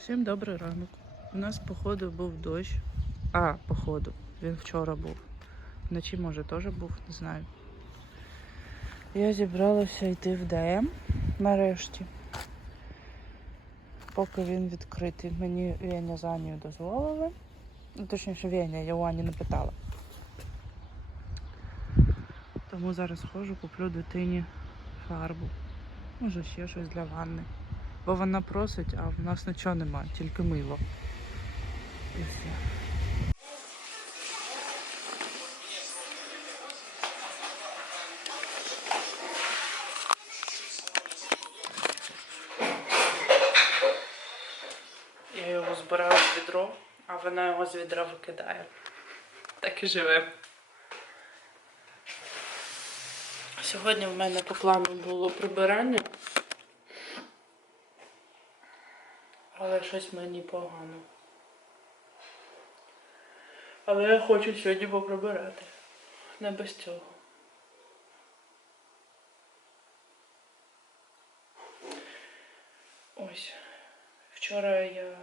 Всім добрий ранок. У нас, походу, був дощ. А, походу, він вчора був. Вночі, може, теж був, не знаю. Я зібралася йти в ДМ нарешті. Поки він відкритий, мені Веня з Анією дозволили. Ну, точніше, Веня, я у Ані не питала. Тому зараз схожу, куплю дитині фарбу. Може, ще щось для ванни. Бо вона просить, а в нас нічого нема, тільки мило. І все. Я його збираю в відро, а вона його з відра викидає. Так і живе. Сьогодні в мене по плану було прибирання. Але щось мені погано. Але я хочу сьогодні поприбирати. Не без цього. Ось. Вчора я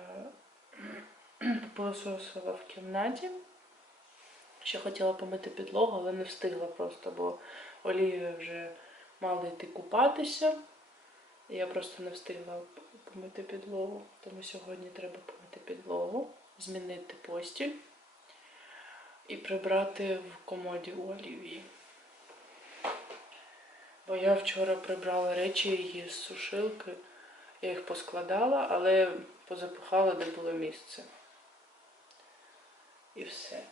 пилососила в кімнаті. Ще хотіла помити підлогу, але не встигла просто, бо Олівія вже мала йти купатися. Я просто не встигла помити підлогу, тому сьогодні треба помити підлогу, змінити постіль і прибрати в комоді у Олівії. Бо я вчора прибрала речі її з сушилки, я їх поскладала, але позапихала, де було місце. І все.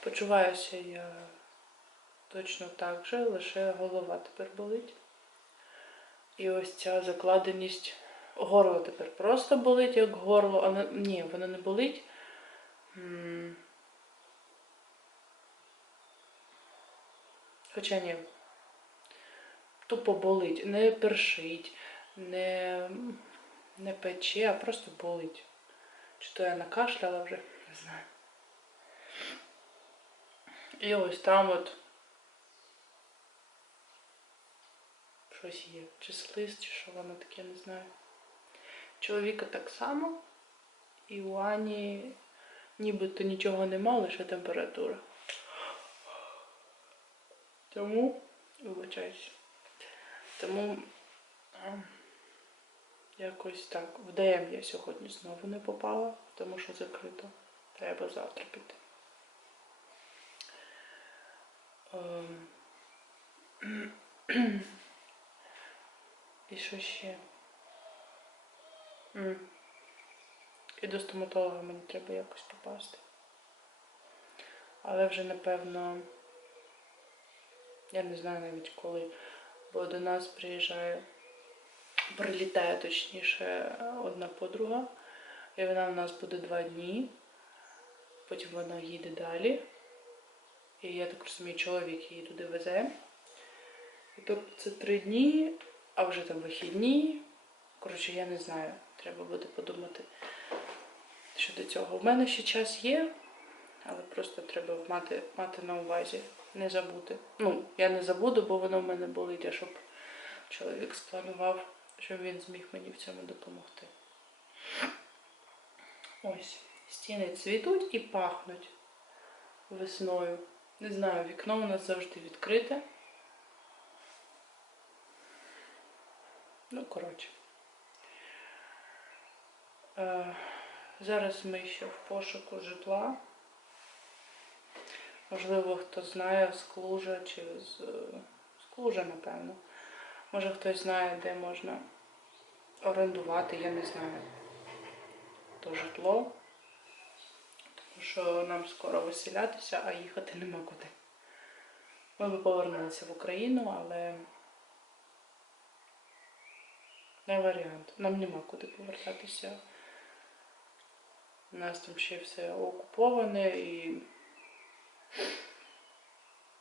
Почуваюся я точно так же, лише голова тепер болить. І ось ця закладеність. Горло тепер просто болить, як горло, а не, ні, воно не болить. Хоча ні. Тупо болить, не першить, не, не пече, а просто болить. Чи то я накашляла вже, не знаю. І ось там от щось є. Чи слиз, чи що воно таке, не знаю. Чоловіка так само. І у Ані нібито нічого нема, лише температура. Тому, вибачаюсь. Тому а, якось так. В ДМ я сьогодні знову не попала, тому що закрито. Треба завтра піти. Ем. І що ще? М. І до стоматолога мені треба якось попасти. Але вже напевно, я не знаю навіть коли, бо до нас приїжджає, прилітає точніше одна подруга, і вона у нас буде два дні, потім вона їде далі. І я так розумію, чоловік її туди везе. І тобто це три дні, а вже там вихідні. Коротше, я не знаю. Треба буде подумати щодо цього. У мене ще час є, але просто треба мати, мати на увазі, не забути. Ну, я не забуду, бо воно в мене болить, а щоб чоловік спланував, щоб він зміг мені в цьому допомогти. Ось, стіни цвітуть і пахнуть весною. Не знаю, вікно у нас завжди відкрите. Ну, коротше. Е, зараз ми ще в пошуку житла. Можливо, хто знає з Клужа чи з, з Клужа, напевно. Може хтось знає, де можна орендувати, я не знаю. То житло. Тому що нам скоро виселятися, а їхати нема куди. Ми би повернулися в Україну, але не варіант. Нам нема куди повертатися. У нас там ще все окуповане і.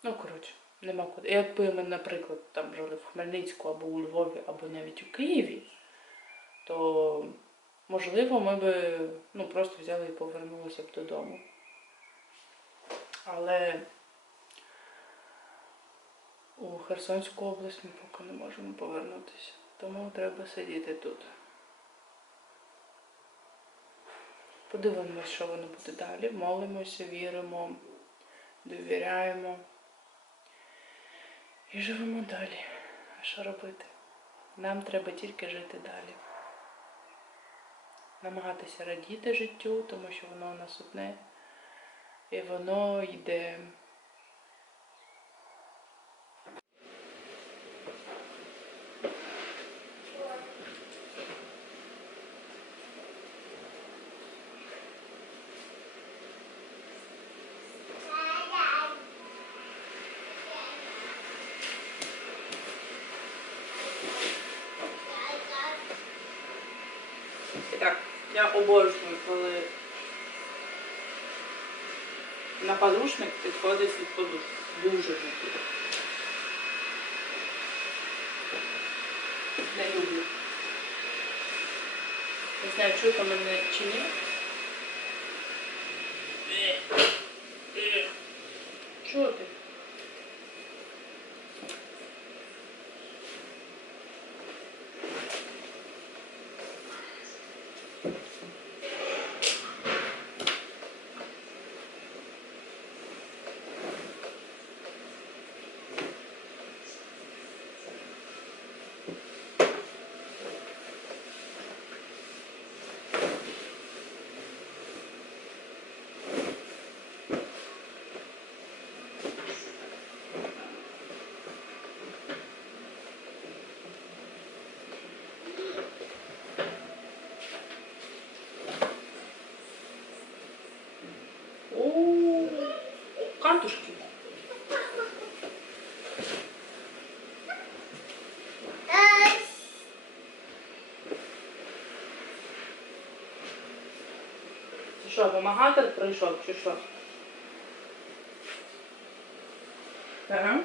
Ну, коротше, нема куди. Якби ми, наприклад, там жили в Хмельницьку або у Львові, або навіть у Києві, то можливо ми би ну, просто взяли і повернулися б додому. Але у Херсонську область ми поки не можемо повернутися. Тому треба сидіти тут. Подивимось, що воно буде далі. Молимося, віримо, довіряємо і живемо далі. А що робити? Нам треба тільки жити далі. Намагатися радіти життю, тому що воно у нас одне. І воно йде. І так, я обожнюю, коли на подушник підходить від подушки. Дуже люблю. Не люблю. Не знаю, чуєте мене чи ні. Чого картушки. Це що, вимагатель прийшов чи що? Ага.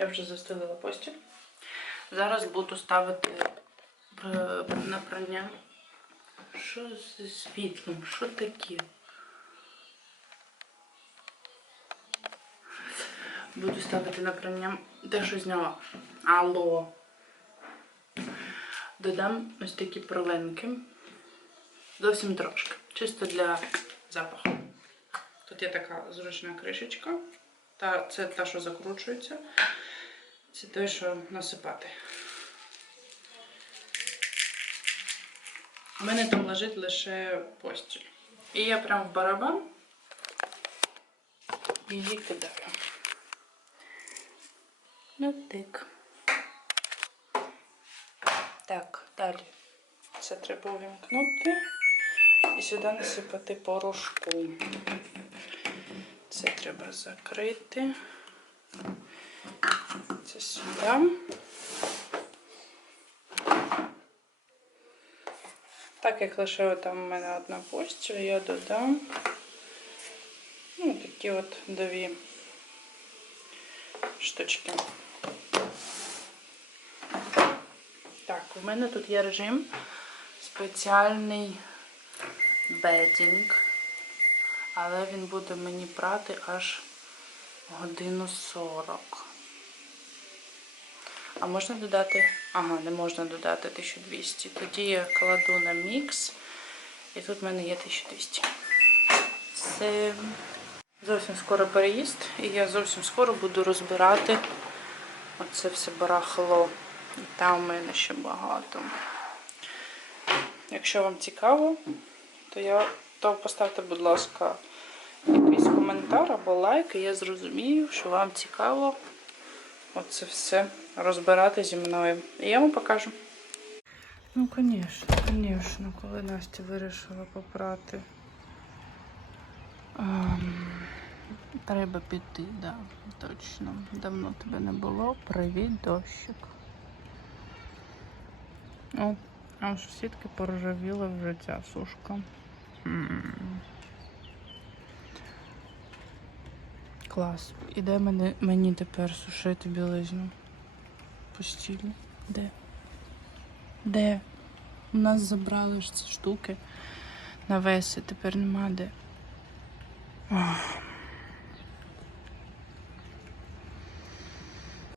Я вже застелила постіль. Зараз буду ставити пр- на прання. Що зі світлом? Що таке? Буду ставити на прання те, що зняла. Алло. Додам ось такі перлинки. Зовсім трошки. Чисто для запаху. Тут є така зручна кришечка. Та, це та, що закручується. Це те, що насипати. У мене там лежить лише постіль. І я прям в барабан її кидаю. Ну так. Так, далі. Це треба увімкнути і сюди насипати порошку. Це треба закрити. Це сюди. Так як лише там у мене одна постіль, я додам ну, такі от дві штучки. Так, у мене тут є режим спеціальний бедінг, але він буде мені брати аж годину 40. А можна додати? Ага, не можна додати 1200. Тоді я кладу на мікс. І тут в мене є 1200. Все. Зовсім скоро переїзд. І я зовсім скоро буду розбирати оце все барахло. І там у мене ще багато. Якщо вам цікаво, то я то поставте, будь ласка, якийсь коментар або лайк, і я зрозумію, що вам цікаво оце все розбирати зі мною. І я вам покажу. Ну, звісно, звісно, коли Настя вирішила попрати. Ем, треба піти, да, точно. Давно тебе не було. Привіт, дощик. О, а сусідки поржавіла вже ця сушка. Клас. І де мене, мені тепер сушити білизну? Постільно. Де? Де? У нас забрали ж ці штуки на веси, тепер нема де. Ох.